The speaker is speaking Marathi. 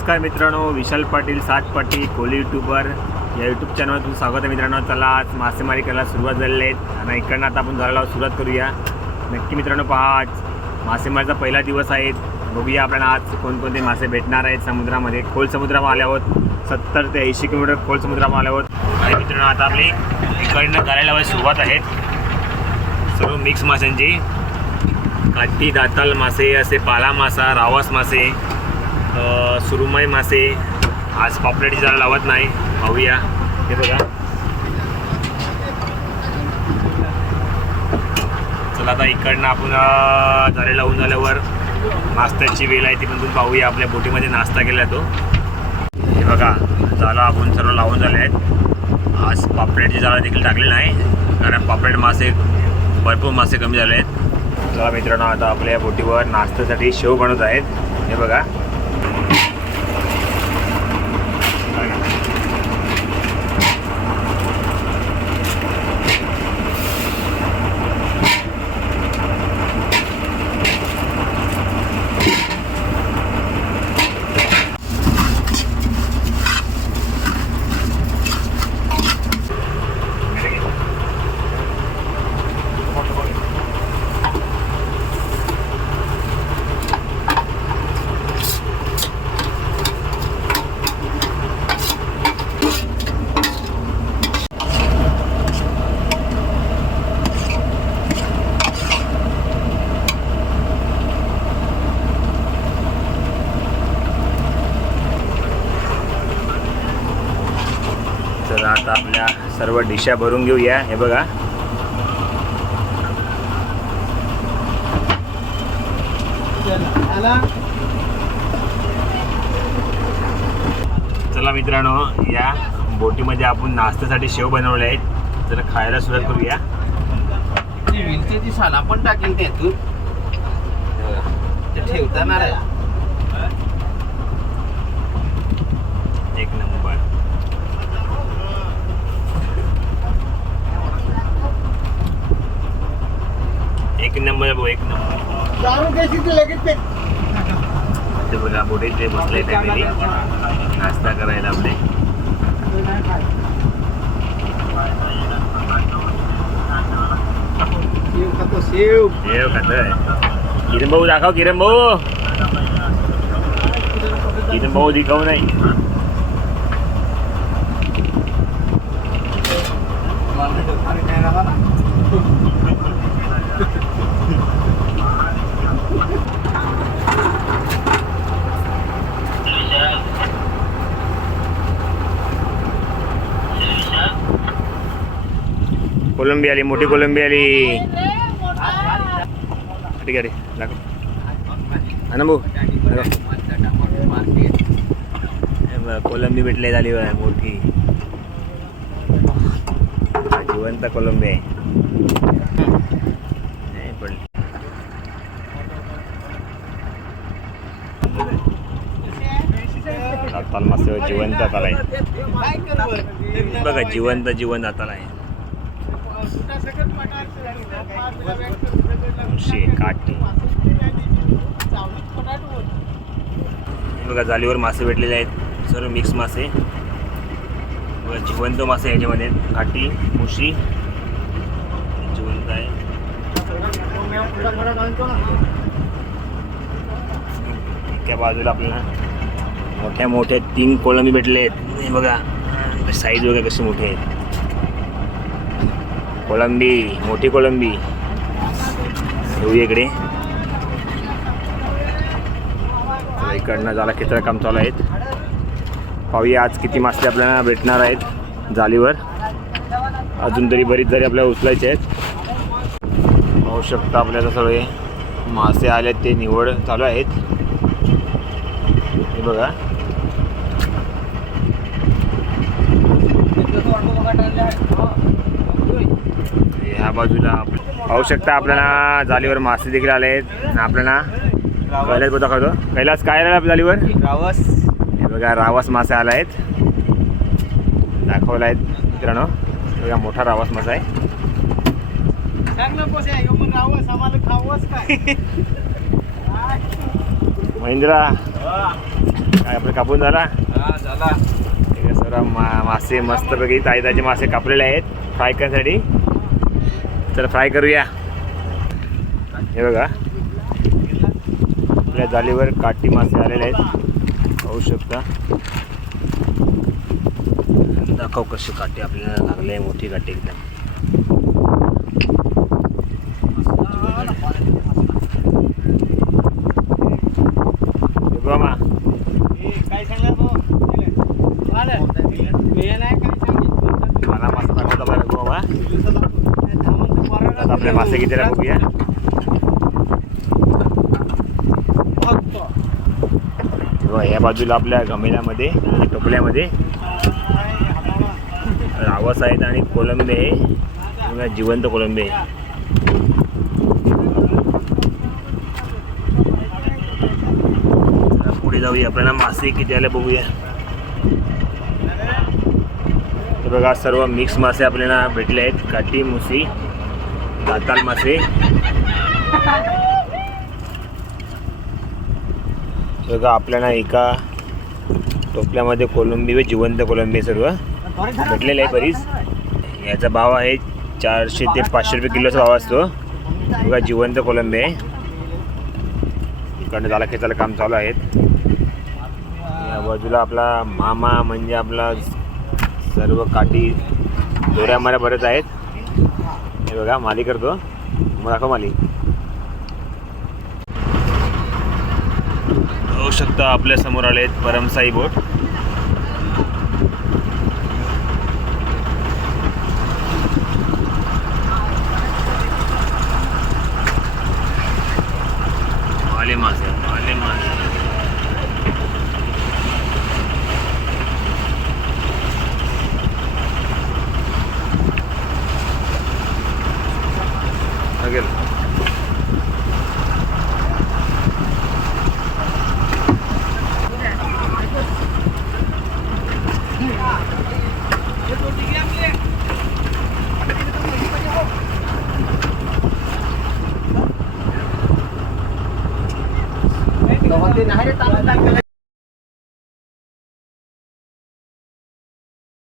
नमस्कार मित्रांनो विशाल पाटील सात पाटील कोहली युट्यूबर या यूट्यूब चॅनलवर तुमचं स्वागत आहे मित्रांनो. चला आज मासेमारी करायला सुरुवात झालेली आहेत आणि इकडनं आता आपण झाडाला सुरुवात करूया. नक्की मित्रांनो पहा आज मासेमारीचा पहिला दिवस आहे. बघूया आपल्याला आज कोणकोणते मासे भेटणार आहेत समुद्रामध्ये. खोल समुद्रामध्ये आल्या आहोत सत्तर ते ऐंशी किलोमीटर खोल समुद्रामध्ये आल्या आहोत आणि मित्रांनो आता आपली इकडनं करायला सुरुवात आहेत सर्व मिक्स माशांची. काठी दाताल मासे असे पाला मासा रावस मासे. सुरुमय मासे आज पापलेटची जरा लावत नाही. पाहूया. हे बघा. चला आता इकडनं आपण अ, झाडे लावून झाल्यावर नाश्त्याची वेळ आहे ती पण तुम्ही पाहूया. आपल्या बोटीमध्ये नाश्ता केला तो. हे बघा झाला आपण सर्व लावून झाले आहेत. आज पापलेटची जाळं देखील टाकली नाही कारण पापलेट मासे भरपूर मासे कमी झाले आहेत. चला मित्रांनो आता आपल्या बोटीवर नाश्त्यासाठी शेव बनवत आहेत. हे बघा. तर आता आपल्या सर्व डिशा भरून घेऊया. हे बघा. चला मित्रांनो या बोटीमध्ये आपण नाश्त्यासाठी शेव बनवले आहेत. तर खायला सुरुवात करूया. विलचेची साला पण टाकेल ते तू? ते ठेवताना एक नंबर एक नंबर भाऊ एक नंबर ते बघा बोटीत ते बसले फॅमिली नाश्ता करायला आपले शेव खातो शेव शेव खातोय किरण भाऊ दाखव किरण भाऊ किरण भाऊ दिखाऊ नाही कोलंबी आली मोठी कोलंबी आली ठीक आहे रे दाखव आनंद भाऊ दाखव. हे बघ, कोलंबी भेटले झाली बघ, मोठी हा जिवंत कोलंबी आहे नाही पडली आताल मस्त जिवंत आताला आहे बघा जिवंत जिवंत आताला आहे उशी, काठी हे बघा जालीवर मासे भेटलेले आहेत. सर्व मिक्स मासे. जिवंत मासे याच्यामध्ये. काठी घाटी मुशी. जिवंत आहे. त्या बाजूला आपल्याला मोठ्या मोठ्या तीन कोळंबी भेटले आहेत. हे बघा साईज वगैरे कसे मोठे आहेत. कोळंबी मोठी कोळंबी. येऊ इकडे इकडनं झाला खेचरा काम चालू आहेत. पाहूया आज किती मासे आपल्याला भेटणार आहेत जालीवर. अजून तरी बरीच जरी आपल्याला उचलायचे आहेत. पाहू शकता आपल्याला सगळे मासे आले ते निवड चालू आहेत. हे बघा. ह्या बाजूला पाहू शकता आपल्याला जालीवर मासे देखील आले आहेत. आपल्याला कैलास बघा खातो कैलास काय आला जालीवर? रावस. हे बघा रावस मासे आला आहेत. दाखवला आहेत मित्रांनो बघा मोठा रावस मासा आहे. महिंद्रा. काय आपण कापून झाला? हा झाला. ठीक आहे सर्व मा मासे मस्तपैकी ताईदाचे मासे कापलेले आहेत. फ्राय करण्यासाठी. चला फ्राय करूया. हे बघा. आपल्या जालीवर काठी मासे आलेले आहेत. पाहू शकता. दाखव कशी काठी आपल्याला लागली आहे मोठी काठी एकदम. मला आता आपले मासे किती आहे बघूया. या बाजूला आपल्या गमेल्यामध्ये आणि टोपल्यामध्ये रावस आहेत आणि कोलंबे आहे. जिवंत कोलंबे आहे. पुढे जाऊया. आपल्याला मासे किती आले बघूया. हे बघा सर्व मिक्स मासे आपल्याला भेटले आहेत. काठी मुसी दाताल मासे. बघा आपल्याला एका टोपल्यामध्ये कोलंबी व जिवंत कोलंबी सर्व. भेटलेले आहे बरीच. याचा भाव आहे चारशे ते पाचशे रुपये किलोचा भाव असतो. बघा जिवंत कोलंबी आहे. इकडनं झाला खेचायला काम चालू आहेत. या बाजूला आपला मामा म्हणजे आपला सर्व काठी दोऱ्या माऱ्या भरत आहेत. हे बघा माली करतो. मग दाखव माली. होऊ शकता आपल्यासमोर आले आहेत परमसाई बोट. Nak, ada tak?